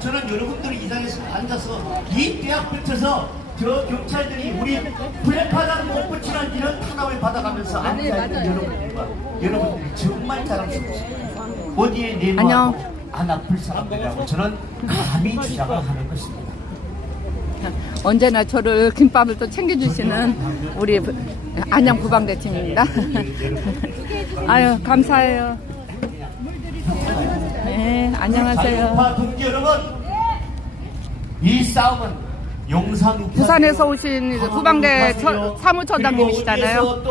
저는 여러분들이 이 자리에서 앉아서 이 대학 붙여서 저 경찰들이 우리 플래카드 못 붙이는 이런 탄압을 받아가면서 앉아있는 여러분들이 정말 자랑스럽습니다. 어디에 내 마음 안 아플 사람들이라고 저는 감히 주장을 하는 것입니다. 언제나 저를 김밥을 또 챙겨주시는 우리 안양 구방대팀입니다. 아유, 감사해요. 네, 안녕하세요. 자유파 동지 여러분, 이 싸움은 용산 부산에서 오신 구방대 사무처장님이시잖아요.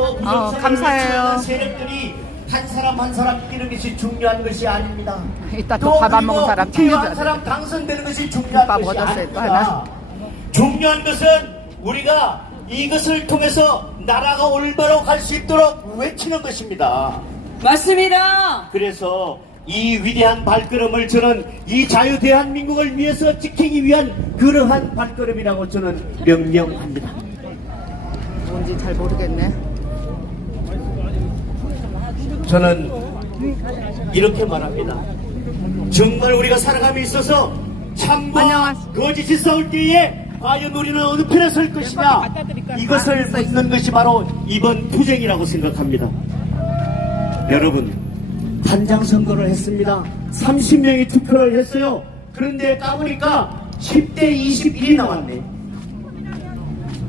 감사해요. 세력들이 한 사람 한 사람 이기는 것이 중요한 것이 아닙니다. 이따 또 밥 안 먹은 사람 챙겨줘야 돼. 한 사람 당선되는 것이 중요한 것이 아닙니다. 중요한 것은 우리가 이것을 통해서 나라가 올바로 갈 수 있도록 외치는 것입니다. 맞습니다. 그래서 이 위대한 발걸음을 저는 이 자유 대한민국을 위해서 지키기 위한 그러한 발걸음이라고 저는 명명합니다. 뭔지 잘 모르겠네. 저는 이렇게 말합니다. 정말 우리가 살아감에 있어서 참과 거짓이 싸울 때에 과연 우리는 어느 편에 설 것이냐, 이것을 묻는 것이 바로 이번 투쟁이라고 생각합니다. 여러분, 한장 선거를 했습니다. 30명이 투표를 했어요. 그런데 까보니까 10대 21이 나왔네.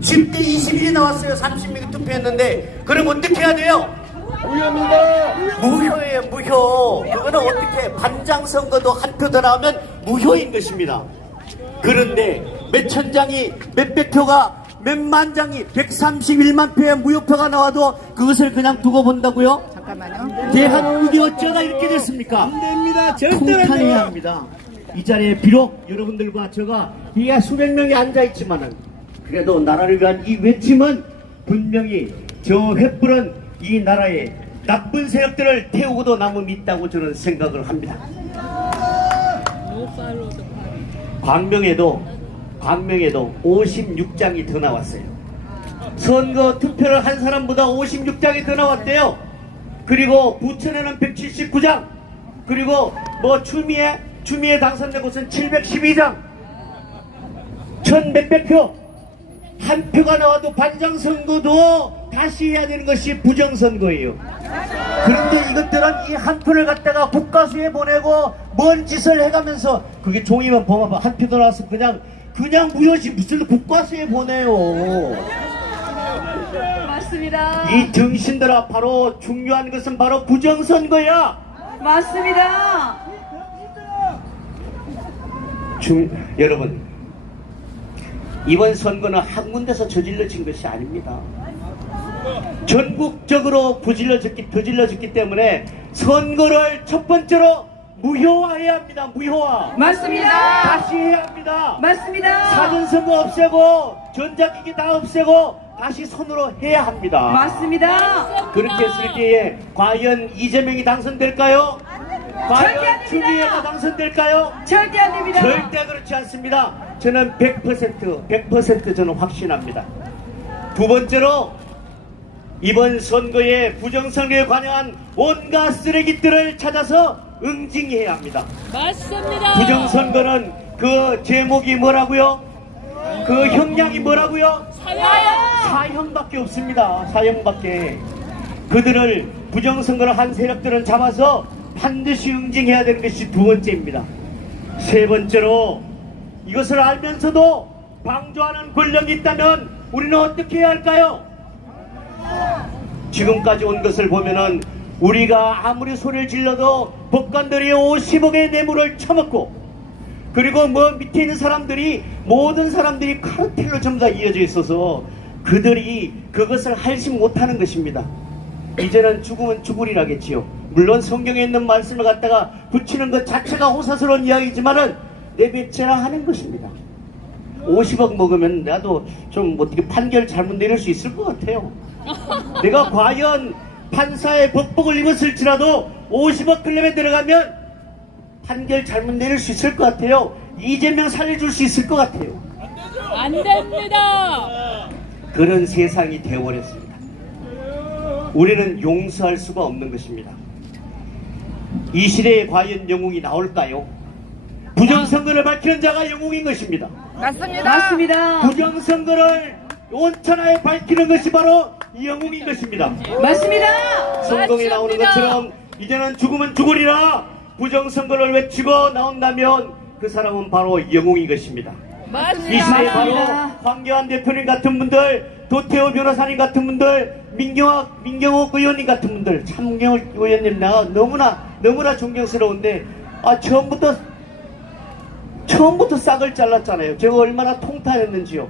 10대 21이 나왔어요. 30명이 투표했는데. 그럼 어떻게 해야 돼요? 무효입니다. 무효예요, 무효. 그거는 어떻게, 반장 선거도 한 표 더 나오면 무효인 것입니다. 그런데 몇천 장이, 몇백 표가, 몇만 장이, 131만 표의 무효표가 나와도 그것을 그냥 두고 본다고요? 잠깐만요. 대한민국이 어쩌다 이렇게 됐습니까? 안 됩니다. 절대로 통탄해야 합니다. 이 자리에 비록 여러분들과 제가 이게 수백 명이 앉아있지만은 그래도 나라를 위한 이 외침은 분명히 저 횃불은 이 나라의 나쁜 세력들을 태우고도 남음이 있다고 저는 생각을 합니다. 광명에도 56장이 더 나왔어요. 선거 투표를 한 사람보다 56장이 더 나왔대요. 그리고 부천에는 179장, 그리고 뭐 추미애 당선된 곳은 712장, 1000몇백 표, 한 표가 나와도 반장선거도 다시 해야 되는 것이 부정선거예요. 그런데 이것들은 이 한 표를 갖다가 국가수에 보내고 뭔 짓을 해가면서 그게 종이만 범하면 한 표도 나와서 그냥 무효시 무슨 국가수에 보내요. 맞습니다. 이 등신들아, 바로 중요한 것은 바로 부정선거야. 맞습니다. 여러분, 이번 선거는 한 군데서 저질러진 것이 아닙니다. 전국적으로 저질러졌기 때문에 선거를 첫 번째로 무효화해야 합니다. 무효화. 맞습니다. 다시 해야 합니다. 맞습니다. 사전선거 없애고 전자기기 다 없애고 다시 손으로 해야 합니다. 맞습니다. 그렇게 했을 때에 과연 이재명이 당선될까요? 과연 추미애가 당선될까요? 절대 안 됩니다. 절대 그렇지 않습니다. 저는 100% 저는 확신합니다. 두 번째로, 이번 선거에 부정선거에 관여한 온갖 쓰레기들을 찾아서 응징해야 합니다. 맞습니다. 부정선거는 그 제목이 뭐라고요? 그 형량이 뭐라고요? 사형밖에 없습니다. 사형밖에. 그들을, 부정선거를 한 세력들은 잡아서 반드시 응징해야 되는 것이 두 번째입니다. 세 번째로, 이것을 알면서도 방조하는 권력이 있다면 우리는 어떻게 해야 할까요? 지금까지 온 것을 보면은 우리가 아무리 소리를 질러도 법관들이 50억의 뇌물을 처먹고, 그리고 뭐 밑에 있는 사람들이, 모든 사람들이 카르텔로 전부 다 이어져 있어서 그들이 그것을 할지 못하는 것입니다. 이제는 죽으면 죽으리라겠지요. 물론 성경에 있는 말씀을 갖다가 붙이는 것 자체가 호사스러운 이야기지만은 내뱉으라 하는 것입니다. 50억 먹으면 나도 좀 어떻게 판결 잘못 내릴 수 있을 것 같아요. 내가 과연 판사의 법복을 입었을지라도 50억 클럽에 들어가면 판결 잘못 내릴 수 있을 것 같아요. 이재명 살려줄 수 있을 것 같아요. 안 됩니다. 그런 세상이 되어버렸습니다. 우리는 용서할 수가 없는 것입니다. 이 시대에 과연 영웅이 나올까요? 부정선거를 밝히는 자가 영웅인 것입니다. 맞습니다. 부정선거를 온천하에 밝히는 것이 바로 영웅인 것입니다. 맞습니다. 성경에 나오는 것처럼 이제는 죽으면 죽으리라 부정선거를 외치고 나온다면 그 사람은 바로 영웅인 것입니다. 이 시대에 바로 황교안 대표님 같은 분들, 도태호 변호사님 같은 분들, 민경욱 의원님 같은 분들, 참경욱 의원님 나 너무나 존경스러운데 처음부터 싹을 잘랐잖아요. 제가 얼마나 통탄했는지요.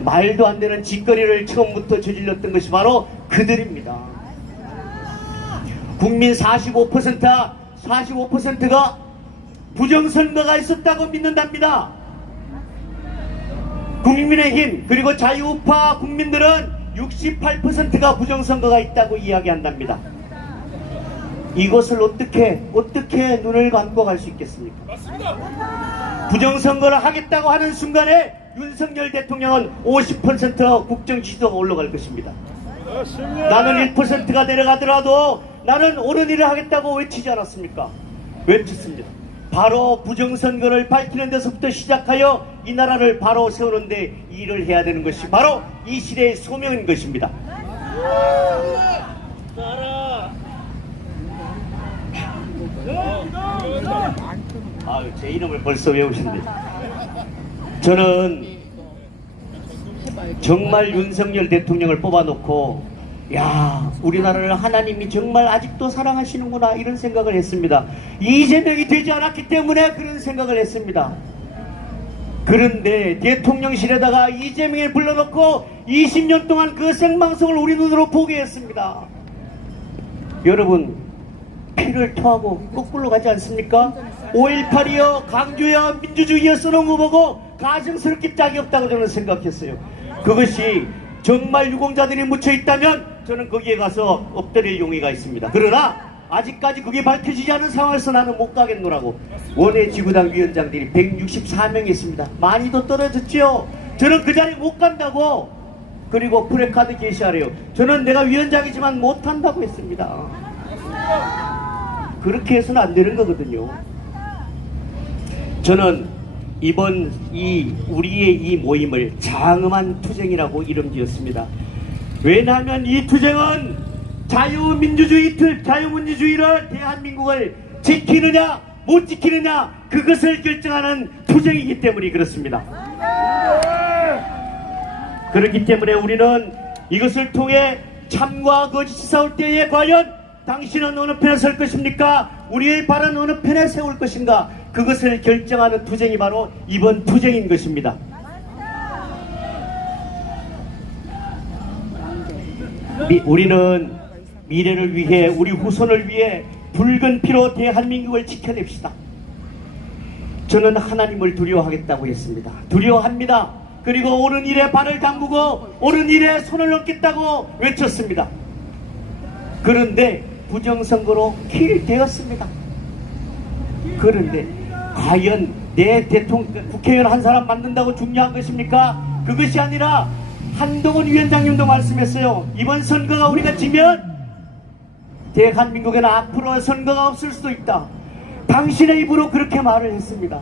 말도 안 되는 짓거리를 처음부터 저질렀던 것이 바로 그들입니다. 국민 45%가 부정선거가 있었다고 믿는답니다. 국민의힘 그리고 자유우파 국민들은 68%가 부정선거가 있다고 이야기한답니다. 이것을 어떻게 눈을 감고 갈 수 있겠습니까? 부정선거를 하겠다고 하는 순간에 윤석열 대통령은 50% 국정 지지도가 올라갈 것입니다. 나는 1%가 내려가더라도 나는 옳은 일을 하겠다고 외치지 않았습니까? 외쳤습니다. 바로 부정선거를 밝히는 데서부터 시작하여 이 나라를 바로 세우는 데 일을 해야 되는 것이 바로 이 시대의 소명인 것입니다. 제 이름을 벌써 외우신데 저는 정말 윤석열 대통령을 뽑아놓고 우리나라를 하나님이 정말 아직도 사랑하시는구나 이런 생각을 했습니다. 이재명이 되지 않았기 때문에 그런 생각을 했습니다. 그런데 대통령실에다가 이재명을 불러놓고 20년 동안 그 생방송을 우리 눈으로 보게 했습니다. 여러분 피를 토하고 거꾸로 가지 않습니까? 5.18이여 강조야 민주주의여 써놓은 거 보고 가증스럽게 짝이 없다고 저는 생각했어요. 그것이 정말 유공자들이 묻혀있다면 저는 거기에 가서 엎드릴 용의가 있습니다. 그러나 아직까지 그게 밝혀지지 않은 상황에서 나는 못 가겠노라고. 원외 지구당 위원장들이 164명 있습니다. 많이도 떨어졌죠. 저는 그 자리에 못 간다고. 그리고 프레카드 게시하래요. 저는 내가 위원장이지만 못한다고 했습니다. 그렇게 해서는 안 되는 거거든요. 저는 이번 우리의 이 모임을 장엄한 투쟁이라고 이름 지었습니다. 왜냐하면 이 투쟁은 자유민주주의를 대한민국을 지키느냐 못 지키느냐 그것을 결정하는 투쟁이기 때문에 그렇습니다. 그렇기 때문에 우리는 이것을 통해 참과 거짓이 싸울 때에 과연 당신은 어느 편에 설 것입니까? 우리의 발은 어느 편에 세울 것인가? 그것을 결정하는 투쟁이 바로 이번 투쟁인 것입니다. 우리는 미래를 위해 우리 후손을 위해 붉은 피로 대한민국을 지켜냅시다. 저는 하나님을 두려워하겠다고 했습니다. 두려워합니다. 그리고 옳은 일에 발을 담그고 옳은 일에 손을 넣겠다고 외쳤습니다. 그런데 부정선거로 킬되었습니다. 그런데 과연 내 국회의원 한 사람 만든다고 중요한 것입니까? 그것이 아니라 한동훈 위원장님도 말씀했어요. 이번 선거가 우리가 지면 대한민국에는 앞으로 선거가 없을 수도 있다. 당신의 입으로 그렇게 말을 했습니다.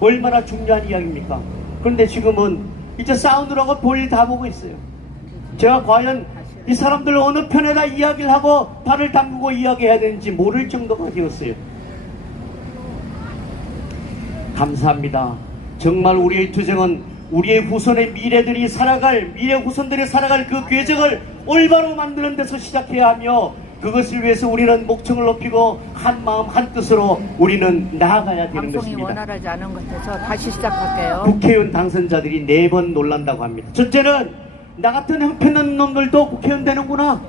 얼마나 중요한 이야기입니까? 그런데 지금은 이제 싸우느라고 볼일 다 보고 있어요. 제가 과연 이 사람들 어느 편에다 이야기를 하고 발을 담그고 이야기해야 되는지 모를 정도가 되었어요. 감사합니다. 정말 우리의 투쟁은 우리의 후손의 미래 후손들이 살아갈 그 궤적을 올바로 만드는 데서 시작해야 하며 그것을 위해서 우리는 목청을 높이고 한 마음 한 뜻으로 우리는 나아가야 되는 방송이 것입니다. 원활하지 않은 것 같아서 다시 시작할게요. 국회의원 당선자들이 4번 놀란다고 합니다. 첫째는 나 같은 형편없는 놈들도 국회의원 되는구나.